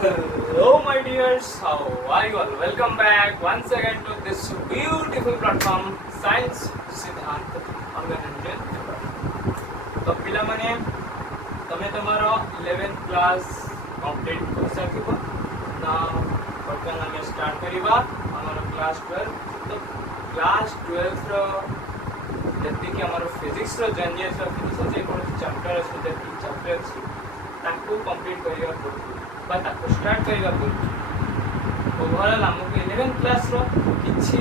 Hello, my dears. How are you all? Welcome back once again to this beautiful platform, Science Siddhant Angananjan. तो पिला माने तमे तमारो 11th class complete कर सकिबो ना वर्तमान हम स्टार्ट करिबा हमर क्लास 12 तो क्लास 12 रो जति कि हमर फिजिक्स रो जनरल रो फिजिक्स जे कोन चैप्टर अछि जति चैप्टर अछि ताकू कंप्लीट करिया पड़ो बा ताकू स्टार्ट करिया पड़ो ओवरऑल हमको 11th क्लास रो किछि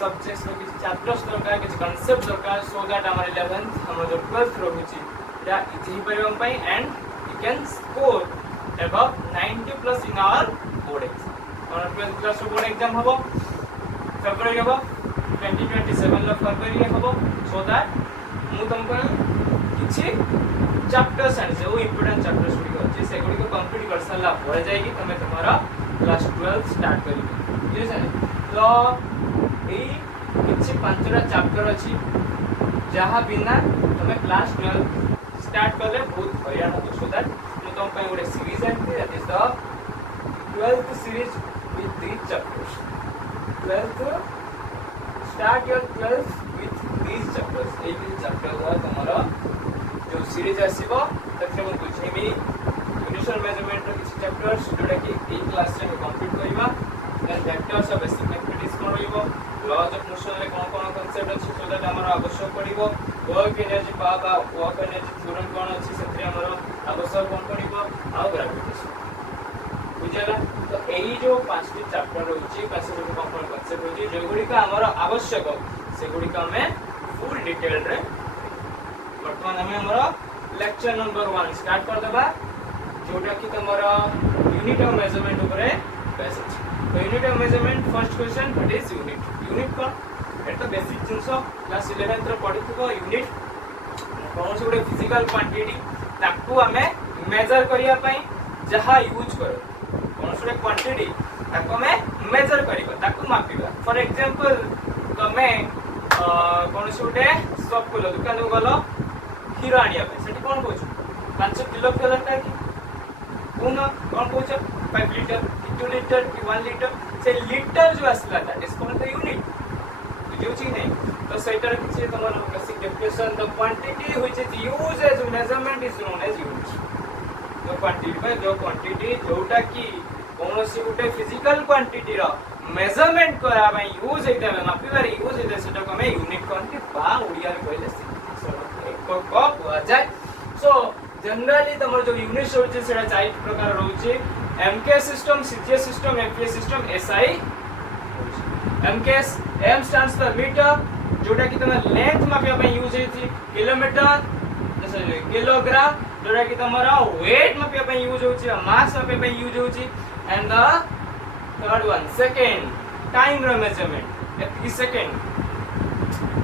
सब्जेक्ट्स रो किछि चैप्टर्स दरकार किछि कांसेप्ट दरकार सो दैट हमर 11th हमर जो 12th रो होछि या इजी परियम पई and you can score above 90 plus in our board exam और 12th क्लास रो बोर्ड एग्जाम हबो फेब्रुआरी हबो 2027 लो फरवरी हबो सो दैट मु तुमको किछि चैप्टर्स एंड जो इंपोर्टेंट चैप्टर्स गुडी अछि से गुडी को कंप्लीट कर सला परे जायकी तमे तुम्हारा क्लास 12 स्टार्ट करिवे बुझे छै तो ए किछि पांचटा चैप्टर अछि जहां बिना तमे क्लास 12 स्टार्ट करले बहुत हरियाणा हो सो दैट मु तुम पे गोटे series and that is the 12th series with 3 chapters 12th start your 12th with these chapters A chapter द्वारा तुम्हारा जो सीरीज आसीबो तकरे मु बुझेबी यूनिवर्सल मेजरमेंट रो किछि चैप्टर्स जोटा कि ए क्लास रे कंप्लीट करबा then vectors of basic mathematics कोन रहइबो लॉज ऑफ मोशन रे कोन कांसेप्ट अछि सो दैट हमरा आवश्यक पड़िबो work energy power work energy theorem कोन अछि सेते हमरा आवश्यक कोन पड़िबो आ ग्रेविटेशन बुझला तो एही जो पांचटी चैप्टर रहउची पांचटी जो कोन कांसेप्ट रहउची जे गुडी का हमरा आवश्यक से गुडी का हमें फुल डिटेल रे वर्तमान हमें हमरा लेक्चर नंबर 1 स्टार्ट कर देबा जोटा कि तमरा यूनिट ऑफ मेजरमेंट ऊपर बेस अछि तो unit of measurement first question what is unit कोन एटा बेसिक जिंसो क्लास 11th रे पढिथबो यूनिट कोन से गुडे फिजिकल क्वांटिटी ताकू हमें मेजर करिया पई जहा यूज करो कोन से क्वांटिटी ताकू हमें मेजर करिबा ताकू मापिबा फॉर एग्जांपल तमे कोन से गुडे सब को दुकान गलो क्षीर आनिया पे सेठी कोन कहू 5 किलो के दरकार कि कोन कहू 5 लीटर 2 लीटर कि 1 लीटर से लीटर जो असला that is called the unit बुझियो नहीं तो सेटर किछि तमर basic definition the quantity which is used as measurement is known as unit तो क्वांटिटी में जो क्वांटिटी जोटा कि कोनोसी गुटे फिजिकल क्वांटिटी रो मेजरमेंट करा भाई यूज हेते में मापिबार यूज हेते सेटा को मैं यूनिट क्वांटिटी बा ओडिया रे कहले को जाय सो जनरली तमर जो यूनिट होचे सेटा चार प्रकार रहउचे MK system CGS system FPS system SI MKS M stands for meter जोटा कि तमर लेंथ मापिया पे यूज हेती किलोमीटर जैसे किलोग्राम जोटा कि तमरा वेट मापिया पे यूज होची मास मापिया पे यूज होची and the third one second time रो मेजरमेंट 30 सेकंड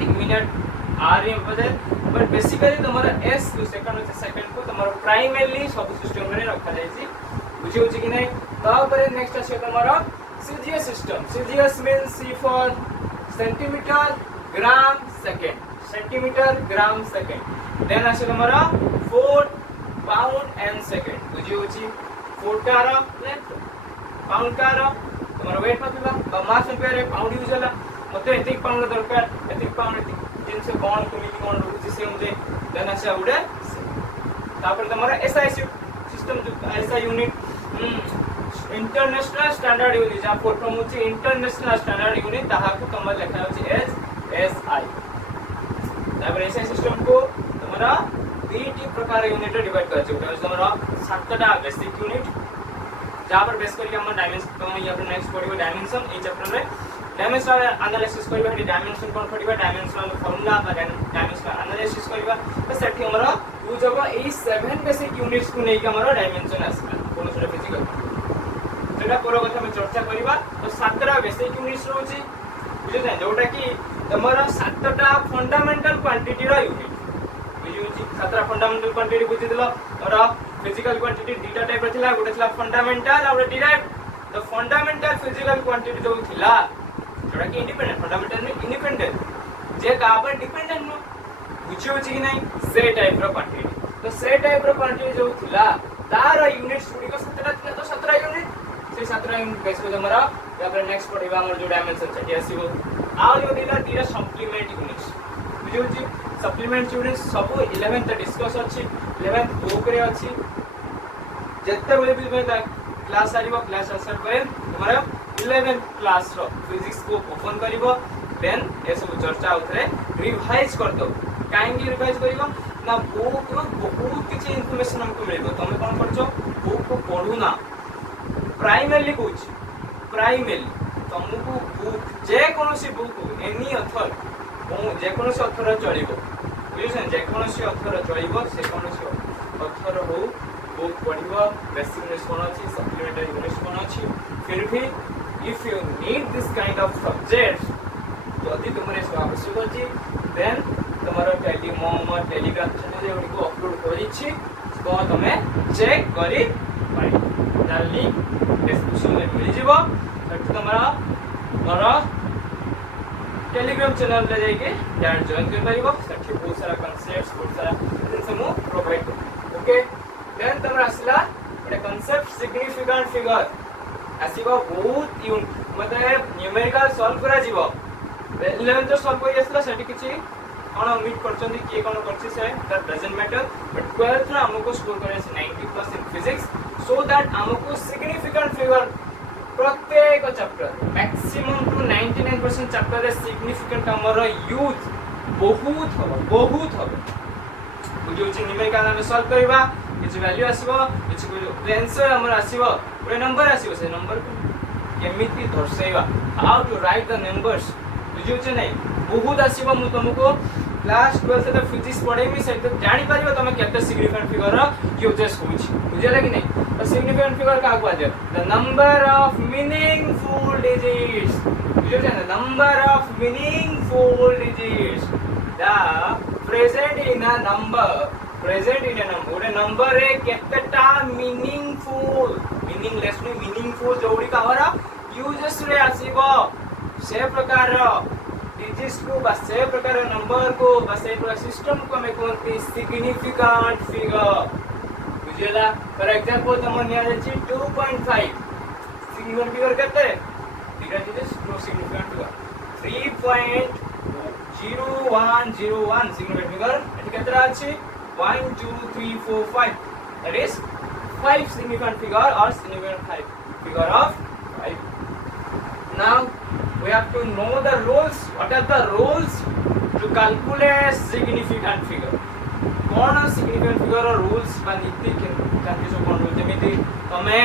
1 मिनट आर एम बजे बट बेसिकली तमरा एस जो सेकंड को तमरा प्राइमरीली सब सिस्टम रे रखा जाय छी बुझी होची कि नै तापर नेक्स्ट আছে तमरा CGS system CGS means C for centimeter gram second centimeter gram second then আছে तमरा फुट पाउंड एंड सेकंड बुझी होची फुट का रो पाउंड का रो तमरा वेट मापिबा मास मापिया रे पाउंड यूज होला मते एतिक पाउंड दरकार एतिक पाउंड जिनसे कोन कमिटी कोन रहउची से मुझे देन আছে उडे तापर तमरा एसआई सिस्टम जो SI unit international standard unit जा फोटो मुची इंटरनेशनल स्टैंडर्ड यूनिट ताहा को तमरा लिखा होची एज एसआई तापर एसआई सिस्टम को तमरा 3 प्रकार यूनिट डिवाइड कर छै तमरा 7टा बेसिक यूनिट जहां पर बेस करके हम डायमेंशन तो यहाँ पर नेक्स्ट पढ़िबो डायमेंशन ए चैप्टर में डायमेंशनल एनालिसिस करबा हेडी डायमेंशन कोन पढ़िबा डायमेंशनल फार्मूला बा डायमेंशनल एनालिसिस करबा तो सेठी हमरा यूज होबा ए 7 बेसिक यूनिट्स को नै के हमरा डायमेंशन आसबा कोन से फिजिकल जेटा पर कथा में चर्चा करबा तो 7टा बेसिक यूनिट्स रहउची बुझे नै जोटा कि हमरा 7टा फंडामेंटल क्वांटिटी रा यूनिट बुझियोची 7टा फंडामेंटल क्वांटिटी बुझि दिलो और फिजिकल क्वांटिटी दीटा टाइप रा थिला गोटे थिला फंडामेंटल और derived the fundamental physical quantity जो थिला जोटा कि इंडिपेंडेंट फंडामेंटल में इंडिपेंडेंट जे का पर डिपेंडेंट नो बुझियो छी कि नहीं से टाइप रो क्वांटिटी तो से टाइप रो क्वांटिटी जो थिला तार यूनिट्स गुडी को 7टा थिला तो से 7 बेस को हमरा या फिर नेक्स्ट पढ़िबा हमर जो डायमेंशन सेठी आसीबो आ जो दिला तीरा सप्लीमेंट यूनिट्स बुझियो सप्लीमेंट यूनिट्स सब 11th डिस्कस अछि 11th बुक रे अछि जत्ते बेले भी मैं क्लास आरिबो क्लास आसर पर हमरा 11th क्लास रो फिजिक्स को ओपन करिवो देन ए सब चर्चा उतरे रिवाइज कर दो काहेकि रिवाइज करिवो ना बुक रो बहुत किछि इंफॉर्मेशन हमको मिलबो तमे कोन करछो बुक को पढू ना प्राइमरी कुछ प्राइमरी तुमको बुक जे कोनोसी बुक एनी अथर जे कोनोसी अथर चलिबो बुझिसन जे कोनोसी अथर चलिबो से कोनोसी अथर हो बुक पढिबो बेसिक यूनिट्स कोन अछि सप्लीमेंटरी यूनिट्स कोन अछि फिर भी if you need this kind of subjects जदि तुमरे आवश्यक अछि देन तुम्हारा टेलीग्राम चैनल को अपलोड करिछि तो तमे चेक करी पाइ तार लिंक डिस्क्रिप्शन में मिल जिवो सेठ तुम्हारा मोर टेलीग्राम चैनल ले जाके डायरेक्ट जॉइन कर पाइबो सेठ बहुत सारा कांसेप्ट्स बहुत सारा जिनसे मु प्रोवाइड कर ओके देन तुम्हारा असला एटा कांसेप्ट सिग्निफिकेंट फिगर आसीबो बहुत मतलब न्यूमेरिकल सॉल्व करा जिवो 11th जो सॉल्व करी असला सेठ किछि कौन मीट करछंदी के कौन करछि say that doesn't matter but 12th रे हमको स्कोर करे 90+ इन फिजिक्स सो दैट हमको सिग्निफिकेंट फिगर प्रत्येक चैप्टर मैक्सिमम टू 99% चैप्टर रे सिग्निफिकेंट हमर यूज बहुत हो बुझियो छी न्यूमेरिकल हम सॉल्व करबा किछ वैल्यू आसीबो किछ आंसर हमर आसीबो पूरा नंबर आसीबो से नंबर को केमिति दर्शाइबा how to write the numbers बुझियो छी नै बहुत आसीबो मु तुमको क्लास 12 से फिजिक्स पढेमी से जानि परिबो तमे केते सिग्निफिकेंट फिगर यूजेस होछि बुझिला कि नै तो सिग्निफिकेंट फिगर का कहबा जे the number of meaningful digits बुझियो छै number of meaningful digits the present in a number ओरे नंबर रे केतेटा मीनिंगफुल मीनिंगलेस नु मीनिंगफुल जोडी का हमरा यूजेस रे आसीबो से प्रकार डिजिट्स को बस से प्रकार नंबर को बस से प्रकार सिस्टम को हमें कोनती सिग्निफिकेंट फिगर बुझेला फॉर एग्जांपल तुम निया जाची 2.5 सिग्निफिकेंट फिगर केते figure digits no significant figure 3.0101 significant figure एटी केतरा अछि 1 2 3 4 5 that is 5 significant figure or significant figure of 5 now we have to know the rules what are the rules to calculate significant figure कौन significant figure और rules बा नीति के कांति जो कौन रूल जेमिति तमे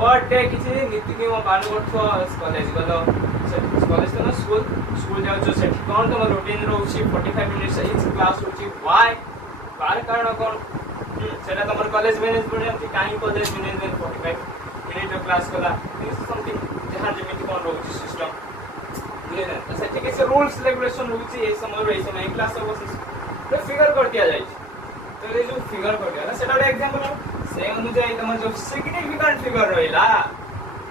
पर डे किछि नीति के म पालन करथो कॉलेज गलो कॉलेज तो स्कूल जाउ जो सेठी कौन तम रूटीन रहउछि 45 मिनिट्स इच क्लास होछि व्हाई बार कारण कौन सेटा तमर कॉलेज मैनेजमेंट हम काई कॉलेज मैनेजमेंट 45 मिनिट क्लास कला दिस समथिंग जहां जेमिति कौन रहउछि सिस्टम बुझले सेठी के रूल्स रेगुलेशन रहउछि ए समय क्लास सब तो फिगर कर दिया जाय तो ये जो फिगर कर दिया ना सेटा एग्जांपल से अनुसार तमर जो सिग्निफिकेंट फिगर रहिला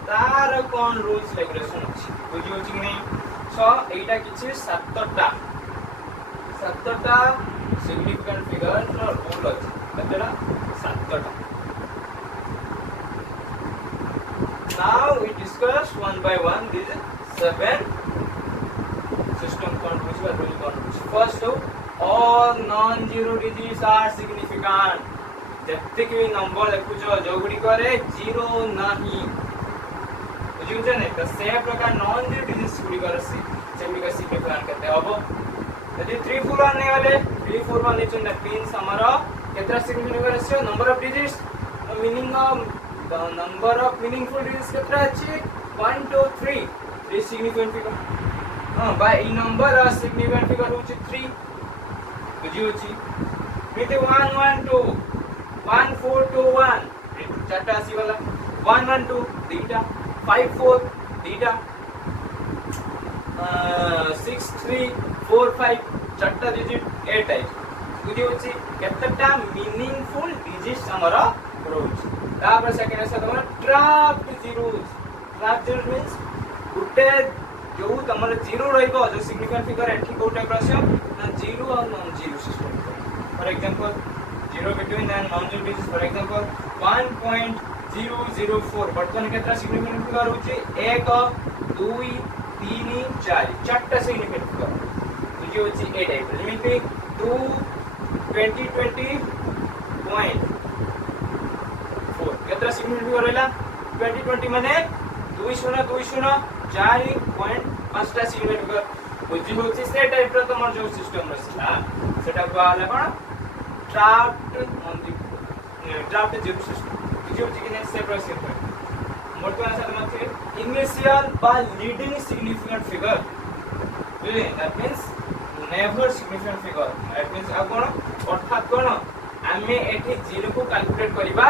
तार कौन रूल्स रेगुलेशन अछि बुझियो कि नै सो एटा किछि सातटा सिग्निफिकेंट फिगर नो रूल अछि कतरा सातटा now we discuss one by one these 7 system controls or rule controls first all non-zero digits are significant जत्ते भी नंबर देखुछो जो गुडी करे जीरो नाही बुझियो ने तो से प्रकार नॉन जीरो डिजिट्स गुडी करे सेमी का सिग्निफिकेंट करते हबो यदि 341 ने वाले 341 इज दैट मींस हमारा केतना सिग्निफिकेंट আছে number of digits meaning of the number of meaningful digits केतना আছে 1 2 3 3 सिग्निफिकेंट फिगर हां बाय इ नंबर ऑफ सिग्निफिकेंट फिगर होची 3 बुझियो छी मिते 1 1 2 1 4 2 1 चारटा आसी वाला 1 1 2 दीटा 5 4 दीटा 6 3 4 5 चारटा डिजिट 8 है बुझियो छी केतटा मीनिंगफुल डिजिट्स हमरा रहउछ तापर सेकेंड से तमरा ट्रैप्ड जीरोस मींस गुटे जो तमर जीरो रहइबो जो सिग्निफिकेंट फिगर एठी को टाइप रसियो ना जीरो और non zero system for example 0 between and non-zero digits for example 1.0 004 बर्तन केतरा सिग्निफिकेंट फिगर होची 1 2 3 4 चारटा सिग्निफिकेंट फिगर जो होची ए टाइप जेमिति 2 2020.4 केतरा सिग्निफिकेंट फिगर रहला 2020 माने 20 4.5टा सिग्निफिकेंट फिगर बुझी होची से टाइप रो तमर जो सिस्टम रसला सेटा कहला कोन ड्राफ्ट जीरो सिस्टम जो चिकन से प्रोसेस है बर्तमान साथ में इनिशियल बा leading significant figure that means never significant figure that means आ कोन अर्थात कोन हमें एठी जीरो को कैलकुलेट करबा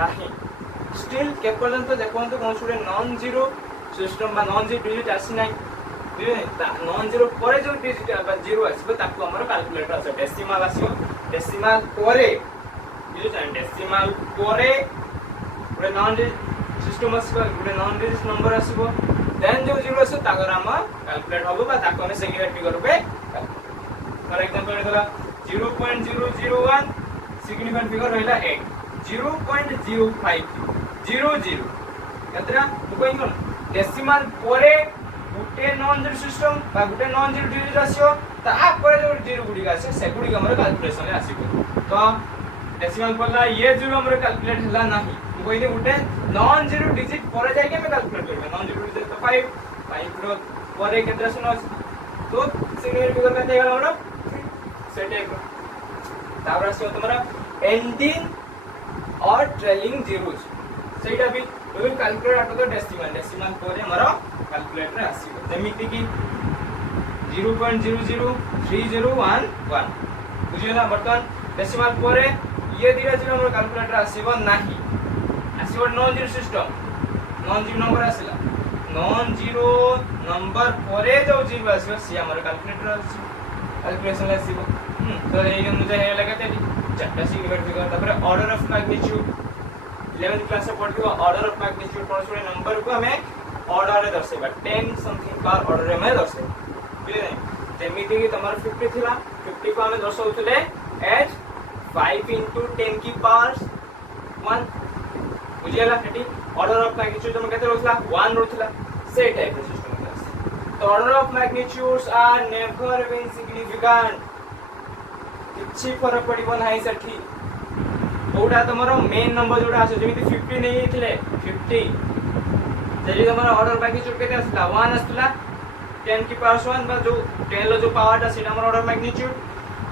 नाही स्टिल के पर्यंत देखंतु कोन सुडे नॉन जीरो सिस्टम बा नॉन जीरो डिजिट आसी नाही नॉन जीरो परे जो डिजिट बा जीरो आसीबो ताको हमर कैलकुलेटर आसे डेसिमल आसीबो डेसिमल परे डेसिमल परे गुटे नॉन सिस्टम आसीबो गुटे नॉन डिजिट नंबर आसीबो देन जो जीरो आसे ताकर हम कैलकुलेट होबो बा ताको हम सिग्निफिकेंट फिगर पे फॉर एग्जांपल देखला 0.001 सिग्निफिकेंट फिगर रहला 8 0.05 00 कतरा कोइ कोन डेसिमल परे गुटे नॉन जीरो सिस्टम बा गुटे नॉन जीरो डिजिट आसीबो ता परे जो जीरो गुडी आसे से गुडी हमर कैलकुलेशन रे आसीबो तो डेसिमल पड़ला ये जीरो हमर कैलकुलेट हला नाही कोइने गुटे नॉन जीरो डिजिट परे जाय के हम कैलकुलेट करबे नॉन जीरो डिजिट तो 5 रो परे केतरा सुनो तो सिग्निफिकेंट फिगर केते गला हमर सेट एक ताबरा से तुम्हारा एंडिंग और ट्रेलिंग जीरोस सेटा भी will calculate out the decimal परे हमर कैलकुलेटर आसीबो जेमिति कि 0.003011 बुझियला बर्तन डेसिमल परे ये दिरा जीरो हमर कैलकुलेटर आसीबो नाही आसीबो non zero system non zero number आसीला नॉन जीरो नंबर परे जो जीरो आसीबो सी हमर कैलकुलेटर आसी कैलकुलेशन आसीबो तो ए अनुसार हे लगाते चारटा सिग्निफिकेंट फिगर तापर order of magnitude 11th class में पढ़ियो ऑर्डर ऑफ मैग्नीट्यूड पढ़छो नंबर को हमें ऑर्डर रे दर्शाइबा 10 समथिंग का ऑर्डर रे में दर्शाइबा बुझले जेमिति कि तमर 50 थिला 50 को हमें दर्शाउतले एज 5 into 10 की पावर 1 बुझियला हेटी ऑर्डर ऑफ मैग्नीट्यूड हम केते रहला 1 रहला से टाइप सिस्टम क्लास तो order of magnitudes are never been significant किछि फरक पड़िबो नाही सेठी ओडा तमरो मेन नंबर जोडा आसे जेमिति 50 नै थिले 50 जरी तमरो ऑर्डर मैग्नीट्यूड केते आसला 1 आसला 10 की पावर 1 बा जो 10 लो जो पावर ता सेटा हमर ऑर्डर मैग्नीट्यूड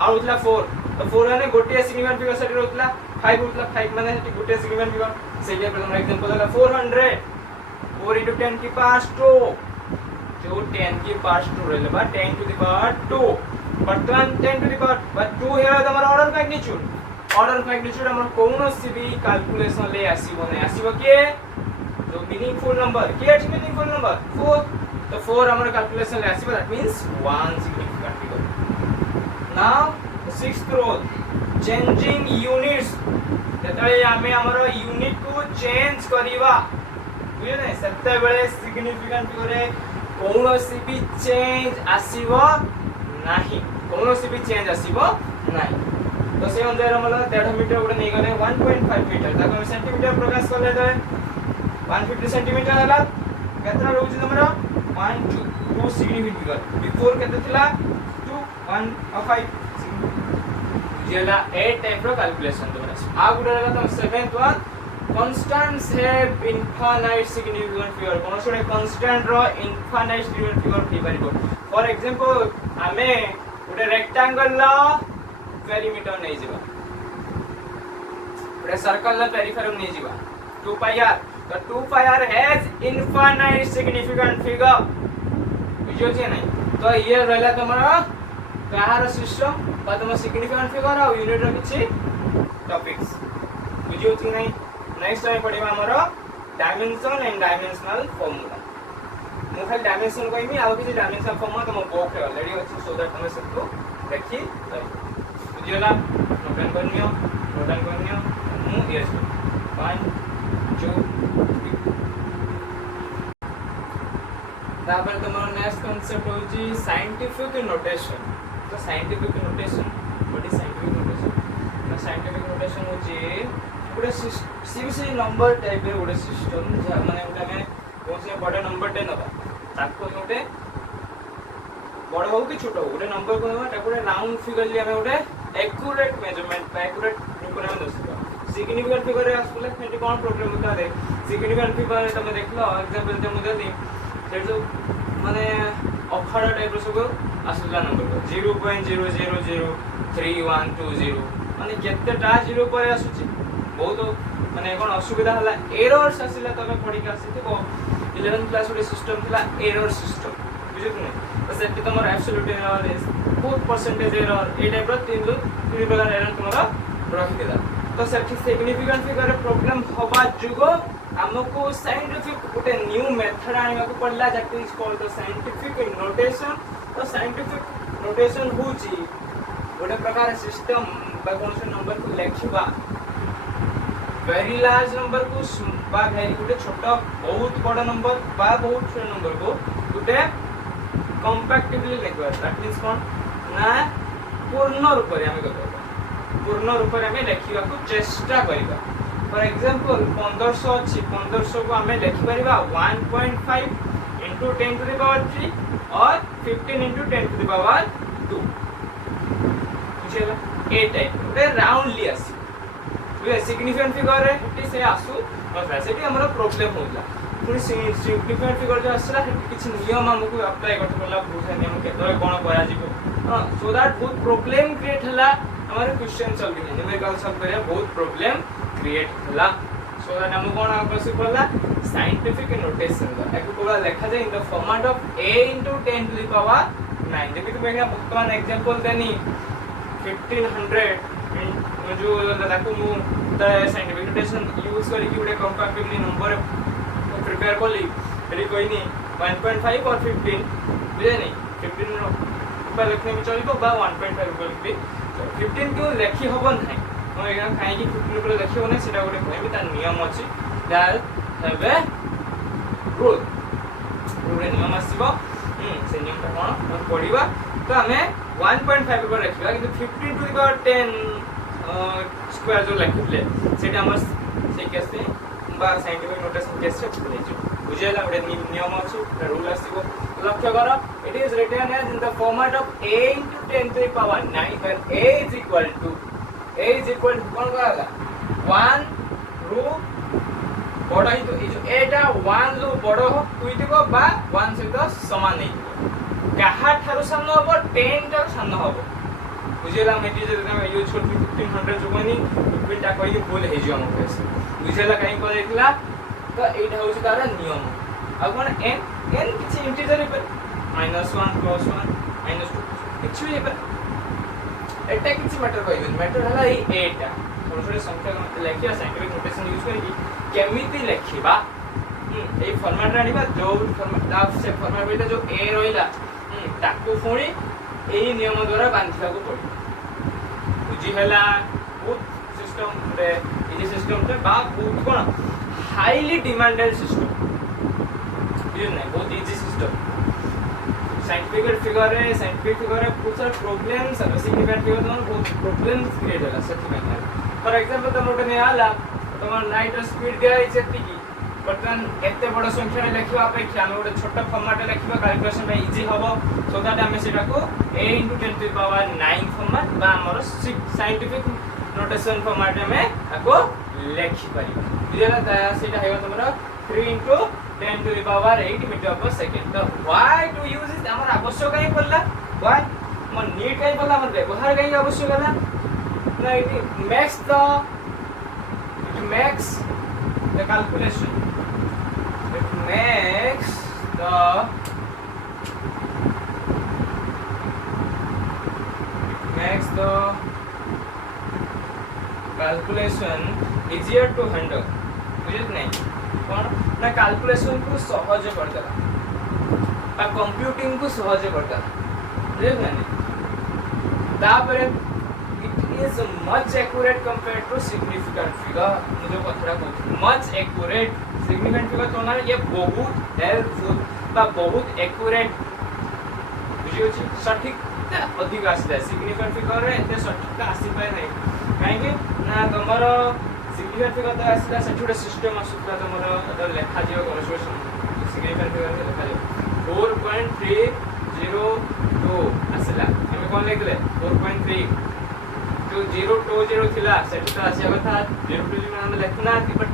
आ उतला 4 तो 4 माने गोटे सिग्निफिकेंट फिगर सेट रहउतला 5 उतला 5 माने सेटी गोटे सिग्निफिकेंट फिगर सेटा पर हम एग्जांपल देला 400 4 into 10 की पावर 2 जो 10 की पावर 2 रहले बा 10 to the power 2 बर्तमान 10 to the power 2 हेरा हमर ऑर्डर मैग्नीट्यूड हमर कोनो सी भी कैलकुलेशन ले आसीबो नै आसीबो के जो मीनिंगफुल नंबर के एच मीनिंगफुल नंबर 4 तो 4 हमर कैलकुलेशन ले आसीबो that means 1 significant figure now 6th row changing units जतले हमें हमर यूनिट को चेंज करिवा बुझे नै सत्ते बेले सिग्निफिकेंट फिगर रे कोनो सी भी चेंज आसीबो नाही कोनो सी भी चेंज आसीबो नाही तो से अंदर हमला 1.5 मीटर उडे नै गले 1.5 मीटर ताको हम सेंटीमीटर प्रकाश करले जाय 150 सेंटीमीटर हला केतना रहउछि हमरा 1 2 सिग्निफिकेंट फिगर बिफोर केते थिला 2 1 5 जेला 8 टाइप रो कैलकुलेशन हमरा आ गुडा रहला त 7th one constants have infinite significant figure कोन सोडे constant row infinite significant figure थी परिबो फॉर एग्जांपल हमें गुडे रेक्टेंगल ला पेरीमीटर नहीं जीवा पूरे सर्कल ला पेरिफेरम नहीं जीवा 2 पाई r तो 2 पाई r has infinite significant figure बुझियो छै नहीं तो ये रहला तमरा कहार सिस्टम बा तम सिग्निफिकेंट फिगर आ यूनिट रो किछि टॉपिक्स बुझियो छै नहीं नेक्स्ट टाइम पढिबा हमरो डायमेंशन एंड डायमेंशनल फार्मूला मु खाली डायमेंशन कहमी आ किछि डायमेंशनल फार्मूला तम बुक रे ऑलरेडी अछि सो दैट हम सबको देखि बुझियोला नोटन करनियो मु यस 1 2 तापर तमरो नेक्स्ट कांसेप्ट होजी साइंटिफिक नोटेशन तो scientific notation what is scientific notation तो साइंटिफिक नोटेशन होजी गोटे सीबीसी नंबर टाइप गोटे सिस्टम माने गोटे आमे कौन से बड़ा नंबर टे नबा ताको गोटे बड़ हो कि छोट हो गोटे नंबर को नबा ताको राउंड फिगर जे आमे गोटे एक्यूरेट मेजरमेंट एक्यूरेट रूप में दसबा सिग्निफिकेंट फिगर रे आसले सेठी कोन प्रॉब्लम होता रे सिग्निफिकेंट फिगर तमे देखलो एग्जांपल जे मुदे दी सेठ जो माने अखाड़ा टाइप सब आसला नंबर 0.0003120 माने केतेटा जीरो पर आसुची बहुत माने कोन असुविधा हला एरर्स आसिला तमे पढी के आसीथिबो 11th क्लास रे सिस्टम थिला एरर सिस्टम बुझित नै तो सेठी तमर एब्सोल्यूट एरर बहुत परसेंटेज एरर ए टाइप रो तीन प्रकार एरर तमरा रखि देला तो सेठी सिग्निफिकेंट फिगर रे प्रॉब्लम होबा जुगो हमको साइंटिफिक गोटे न्यू मेथड आनिबा को पड़ला that is called the scientific notation तो साइंटिफिक नोटेशन होची गोटे प्रकार सिस्टम बा कोन से नंबर को लेखिबा वेरी लार्ज नंबर को बा वेरी गोटे छोटा बहुत बड़ा नंबर बा बहुत छोटा नंबर को गोटे कॉम्पैक्टिवली लेखबा दैट मींस कोन ना पूर्ण रूप रे हम करबा पूर्ण रूप रे हम लेखिबा को चेष्टा करिबा फॉर एग्जांपल 1500 अछि 1500 को हमें लिखि परिबा 1.5 into 10 to the power 3 और 15 into 10 to the power 2 बुझिला ए टाइप रे राउंडली आसी बुझे सिग्निफिकेंट फिगर रे इति से आसु बस सेठी हमरो प्रॉब्लम होला पुनी सिग्निफिकेंट फिगर जो आसला किछि नियम हमकु अप्लाई करते पड़ला बुझे नियम केतरे कोन करा जिवो सो दैट बहुत प्रॉब्लम क्रिएट हला हमारे क्वेश्चन सॉल्व करने न्यूमेरिकल सॉल्व करिया बहुत प्रॉब्लम क्रिएट हला सो दैट हम कोन आवश्यक पड़ला साइंटिफिक नोटेशन एको कोला लिखा जाय इन the format of a into 10 to the power 9 देखि तुम एकना वर्तमान एग्जांपल देनी 1500 जो ताको मु द साइंटिफिक नोटेशन यूज करी कि उडे कंपैरेटिवली नंबर प्रिपेयर करली एरी कोइनी 1.5 और 15 बुझे नहीं 15 ऊपर लिखने में चलिबो बा 1.5 ऊपर लिखबी 15 क्यों लेखि हबन नाही हम एकना काहे कि 15 ऊपर लेखि होने सेटा गोटे कहबी ता नियम अछि दैट हैव रूल रूल नियम आसीबो से नियम ता कोन पढिबा तो हमें 1.5 ऊपर लिखबा कि 15 to the power 10 स्क्वायर जो लिखले सेटा हमर से कैसे बा साइंटिफिक नोटेशन कैसे बुझेजो बुझेला गोटे नियम अछि रूल आसीबो लक्ष्य करो it is written as in the format of a into 10 to the power 9 where a is equal to कोन कहला 1 रू बड़ा ही तो ए जो एटा 1 रू बड़ो हो तुइतिको बा 1 से तो समान नहीं कहा थारो सामने हो 10 टा सामने हो बुझेला मेटी जे हम यूज करती 1500 जो कोनी 15 टा कहि भूल हे जो हम कैसे बुझेला कहीं को देखला तो एटा होची तार नियम अब कोन n किछि इंटीजर पे -1 +1 -2 किछि भी पे एटा किछि मैटर कहि मैटर हला ई एटा छोटे संख्या लेखिया साइंटिफिक नोटेशन यूज करी केमिति लेखिबा ए फॉर्मेट रानिबा जो फॉर्मेट ऑफ से फॉर्मेट बेटा जो ए रहिला ताको पुणी ए नियम द्वारा बांधिबा को पड़ी बुझी हला बहुत सिस्टम रे इजी सिस्टम ते बा बहुत कोन हाईली डिमांडेड सिस्टम ये नहीं बहुत इजी सिस्टम साइंटिफिक फिगर रे बहुत सारे प्रॉब्लम्स है सिग्निफिकेंट फिगर में बहुत प्रॉब्लम्स क्रिएट होला सच्ची में फॉर एग्जांपल तुम ओटे ने आला तुम लाइट स्पीड दिया है जति की बटन एते बड़ संख्या रे लिखवा अपेक्षा हम ओटे छोटा फॉर्मेट रे लिखवा कैलकुलेशन में इजी हबो सो दैट हम सेटा को a into 10 to the power 9 format बा हमर साइंटिफिक नोटेशन फॉर्मेट में आको लिखि पारी बुझला सेटा हेबो तमरा 3 into 10 to the power 8 metre पर सेकंड तो why to use it हमर आवश्यक काई पड़ला why मन नीड काई पड़ला हमर व्यवहार काई आवश्यक हला ना it makes the calculation it makes the calculation easier to handle बुझित नहीं कोन ना कैलकुलेशन को सहज कर देला आ कंप्यूटिंग को सहज कर देला बुझित नहीं तापरे it is much accurate compared to significant figure मुझे कथरा कहू मच एक्यूरेट सिग्निफिकेंट फिगर तो ना ये बहुत हेल्पफुल बा बहुत एक्यूरेट बुझियो छी सटीक अधिक आसी जाय सिग्निफिकेंट फिगर रे एते सटीक आसी पाए नहीं काहे कि ना तमरो सिग्निफिकेंट फिगर तो आसला सेठी गोटे सिस्टम आसुला तमरो अदर लेखा जियो कन्वर्सेशन सिग्निफिकेंट फिगर लेखा जियो 4.302 आसला हमें कोन लेखले 4.3 जो 020 थिला सेठी तो आसिया कथा 020 हम लेखना बट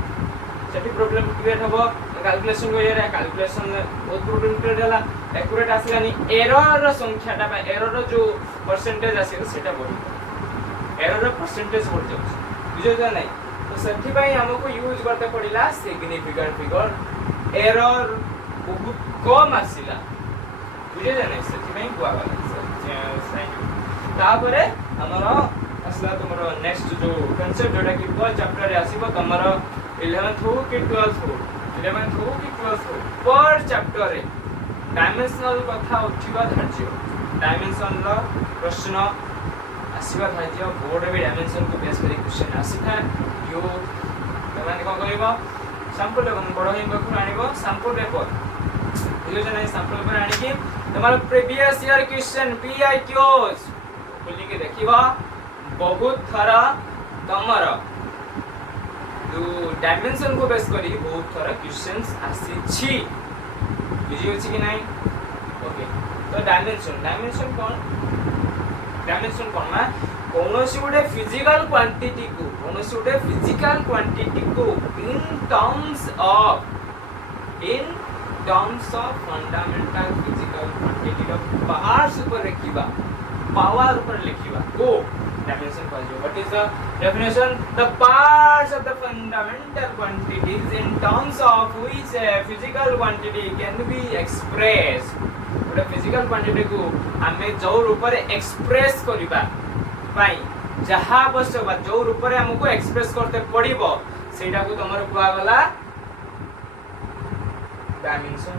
सेठी प्रॉब्लम क्रिएट हबो कैलकुलेशन को ये कैलकुलेशन बहुत प्रॉब्लम क्रिएट होला एक्यूरेट आसलानी एरर संख्याटा बा एरर जो परसेंटेज आसी सेटा बढ़ी एरर परसेंटेज बढ़ जाउ बुझो जा नहीं तो सेठी भाई हमको यूज करते पड़िला सिग्निफिकेंट फिगर एरर बहुत कम आसिला बुझे जा नहीं सेठी भाई बुआ वाला तापरे हमरो असला तुमरो नेक्स्ट जो कांसेप्ट जोटा कि पर चैप्टर रे आसीबो तमरो 11th हो कि 12th हो 11th हो कि 12th हो पर चैप्टर रे डायमेंशनल कथा उठिबा धार्य डायमेंशन लो प्रश्न आसीबा धार्य बोर्ड में डायमेंशन को बेस करी क्वेश्चन आसीथा यो तमाने को कहबो सैंपल हम बड़ हिम को आनिबो सैंपल पेपर बुझो जे नहीं सैंपल पेपर आनी कि तमार प्रीवियस ईयर क्वेश्चन पीआईक्यूज बोली के देखिबा बहुत थरा तमर जो डायमेंशन को बेस करी बहुत थरा क्वेश्चंस आसी छी बुझी होछि कि नहीं ओके तो डायमेंशन कौन ना कोनोसी गुडे फिजिकल क्वांटिटी को in terms of fundamental physical quantity of powers ऊपर लिखिबा को डायमेंशन कह जो what is the definition the parts of the fundamental quantities in terms of which physical quantity can be expressed गोटे फिजिकल क्वांटिटी को हमें जो रूप में एक्सप्रेस करिबा पाई जहा आवश्यक बा जो रूप में हमको एक्सप्रेस करते पड़िबो सेटा को तमर कुआ गला डायमेंशन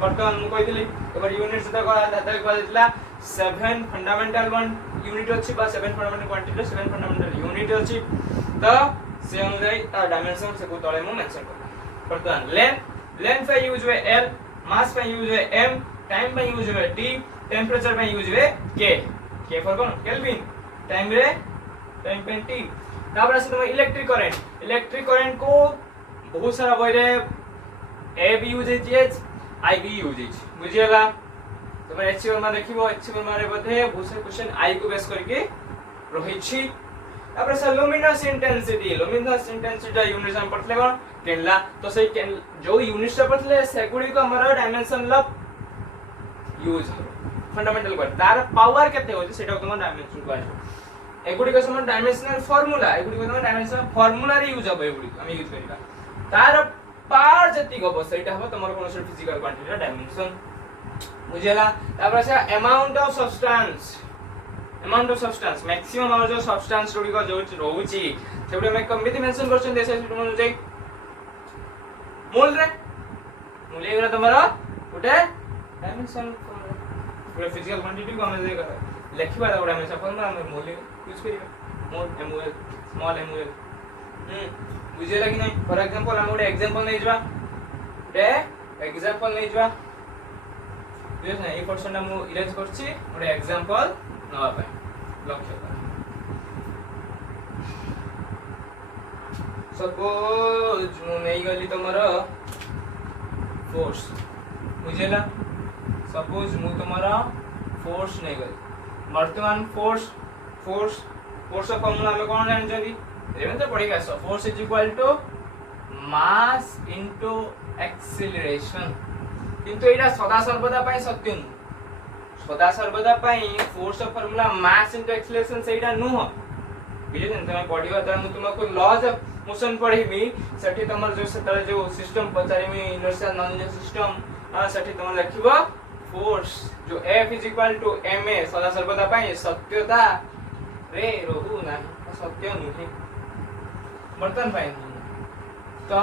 बर्तमान मु कहितली एबर यूनिट से दाता को दिला 7 फंडामेंटल वन यूनिट अछि बा 7 फंडामेंटल क्वांटिटी 7 फंडामेंटल यूनिट अछि तो से अनुसार डायमेंशन से को तळे मु मेंशन कर बर्तमान लेंथ पे यूज हुए l मास पे यूज हुए m टाइम पे यूज हुए t टेंपरेचर पे यूज हुए k फॉर कौन केल्विन टाइम पे t तापर से तुम इलेक्ट्रिक करंट को बहुत सारा बइरे a भी यूज है i भी यूज है बुझियला तुम एच वर्मा देखिबो एच वर्मा रे बधे बहुत सारे क्वेश्चन i को बेस करके रही छी तापर से लुमिनस इंटेंसिटी दा यूनिट हम पढ़ले कोन केनला तो से जो यूनिट से पढ़ले सेगुडी को हमर डायमेंशन ल यूज फंडामेंटल कर तार पावर केते होय सेटा तुम डायमेंशन कहै एगुडी को सम डायमेंशनल फार्मूला एगुडी को तुम डायमेंशनल फार्मूला रे यूज होबो एगुडी हम यूज करिबा तार पावर जति गबो सेटा हबो तमर कोन फिजिकल क्वांटिटी डायमेंशन बुझेला तापर से अमाउंट ऑफ सब्सटेंस मैक्सिमम और जो सब्सटेंस रोडी को जो रहउची सेबडे मैं कमिति मेंशन करछन देसे मन जे मोल एगरा तमरा उटे डायमेंशन पूरा फिजिकल क्वांटिटी को हम लेखिबा दाउडा में सफल ना हम मोल यूज करिबा मोल एमएल स्मॉल एमएल बुझेला कि नहीं फॉर एग्जांपल हम उटे एग्जांपल नै जबा बुझे ना ए पर्सन हम इरेज करछि उटे एग्जांपल नवा पाए लक्ष्य कर सपोज मु नै गली तमरा फोर्स बुझेला सपोज मु तुम्हारा फोर्स नहीं गई वर्तमान फोर्स फॉर्मूला में कौन जान जदी एवं तो पढ़ेगा so force is equal to mass into acceleration किंतु एटा सदा सर्वदा पई सत्य नु सदा सर्वदा पई force formula mass into acceleration सेटा नु हो बुझे न तुम पढ़िबा त मु तुमको लॉज ऑफ मोशन पढ़िबी सेठी तमर जो सेटा जो सिस्टम पचारिमी इनर्शिया नॉन लिनियर सिस्टम सेठी तुम लिखिबो फोर्स जो F is equal to ma सदा सर्वदा पाई सत्यता रे रहू ना सत्य नुहे बर्तन पाई तो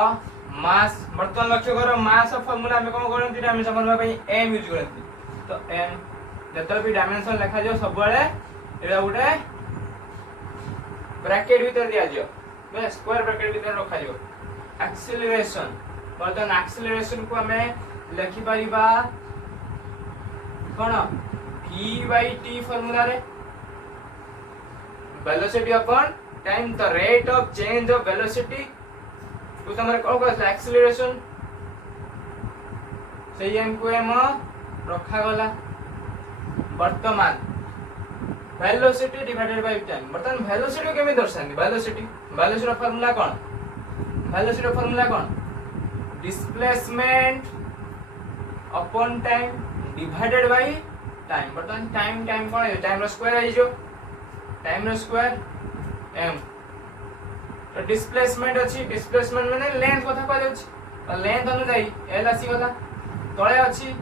मास बर्तन लक्ष्य करो मास ऑफ फार्मूला में कोन करंती हम समझबा पाई m यूज करंती तो m जतल भी डायमेंशन लिखा जो सब बळे एटा उठे ब्रैकेट भीतर दिया जो बस स्क्वायर ब्रैकेट भीतर रखा जो एक्सीलरेशन बर्तन एक्सीलरेशन को हमें लिखि परिबा कोन v/t फार्मूला रे velocity upon time the rate of change of velocity तो तमरे को एक्सेलरेशन से एम को एम रखा गला वर्तमान वेलोसिटी डिवाइडेड बाय टाइम वर्तमान वेलोसिटी केमे दर्शानी वेलोसिटी फार्मूला कौन displacement upon time divided by time वर्तमान टाइम कौन है टाइम रो स्क्वायर है जो टाइम रो स्क्वायर m तो डिस्प्लेसमेंट अछि डिस्प्लेसमेंट माने लेंथ कथा कह जाउछि तो लेंथ अनुसार l आसी गला तळे अछि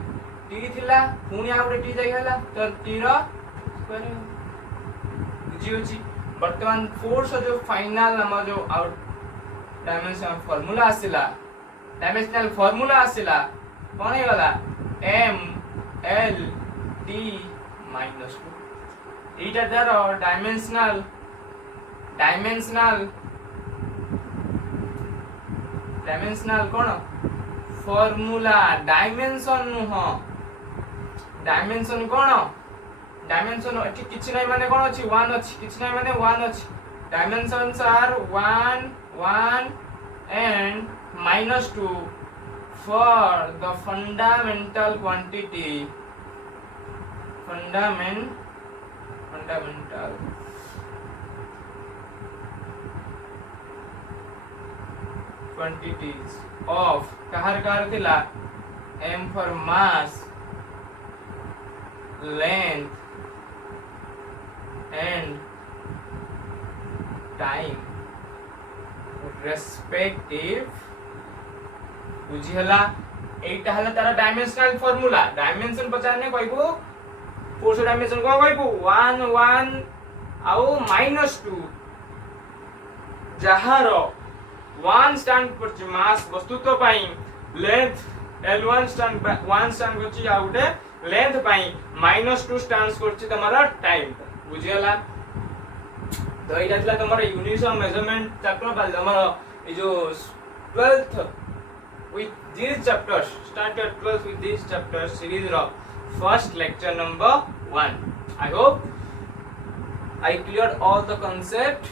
t थिला पुनी आ गुटे t जाई हला तो t रो स्क्वायर बुझी होछि वर्तमान फोर्स जो फाइनल हम जो आउट डायमेंशन फार्मूला आसिला डायमेंशनल फार्मूला आसिला कोन हे गला m l t -2 एटा दारो डायमेंशनल कोन फार्मूला डायमेंशन नु हो डायमेंशन कोन डायमेंशन एठी किछ नै माने कोन अछि 1 अछि किछ नै माने 1 अछि dimensions are 1 1 and -2 for the fundamental quantity fundamental quantities of kahar thila m for mass length and time respective बुझी हला एटा हला तारा डायमेंशनल फार्मूला डायमेंशन पचारने कहबो फोर्स डायमेंशन को कहबो 1 1 आउ -2 जहार 1 स्टैंड पर मास वस्तुत्व पाई लेंथ L1 स्टैंड 1 स्टैंड करछि आ उटे लेंथ पाई -2 स्टैंड्स करछि तमारा टाइम बुझी हला तो एटा थला तमारा यूनिट्स ऑफ मेजरमेंट चैप्टर बाल तमारा ए जो 12th with these chapters started 12th with this chapter series ro first lecture number 1 I hope I cleared all the concept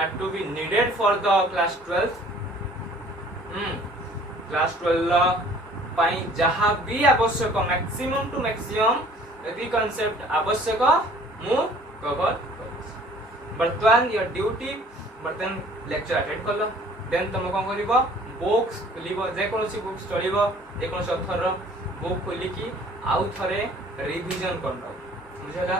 that to be needed for the class 12 class 12 पाई जहां भी आवश्यक maximum to maximum यदि concept आवश्यक मु cover वर्तमान your duty वर्तमान lecture attend करलो then तुम कोन करिवो बुक्स खोलिबो जे कोनसी बुक्स चलिबो जे कोनसी ऑथर रो बुक खोली की आउ थरे रिवीजन करनो बुझला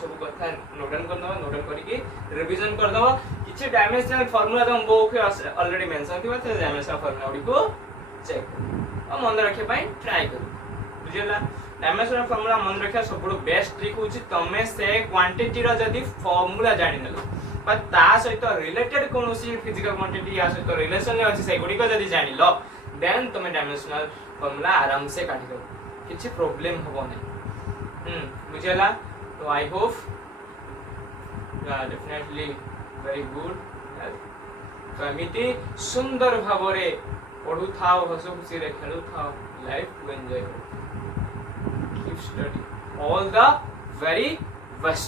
सब कथा नोट डाउन करनो नोट डाउन करी की रिवीजन कर दो किछि डायमेंशनल फार्मूला तुम बुक ऑलरेडी मेंशन थिबा ते डायमेंशनल फार्मूला उडी को चेक और मन रखे पई ट्राई करू बुझला डायमेंशनल फार्मूला मन रखिया सबरो बेस्ट ट्रिक होची तमे से क्वांटिटी रो जदी फार्मूला जानि नलो पर ता सहित रिलेटेड कोनोसी फिजिकल क्वांटिटी या सहित रिलेशन ले अछि से गुडी को जदी जानि लो देन तमे डायमेंशनल फार्मूला आराम से काटी दो किछि प्रॉब्लम होबो नै बुझला तो I hope definitely very good तो एमिति सुंदर भाबरे पढु थाओ हसो खुशी रे खेलु थाओ लाइफ को एंजॉय करो keep studying all the very best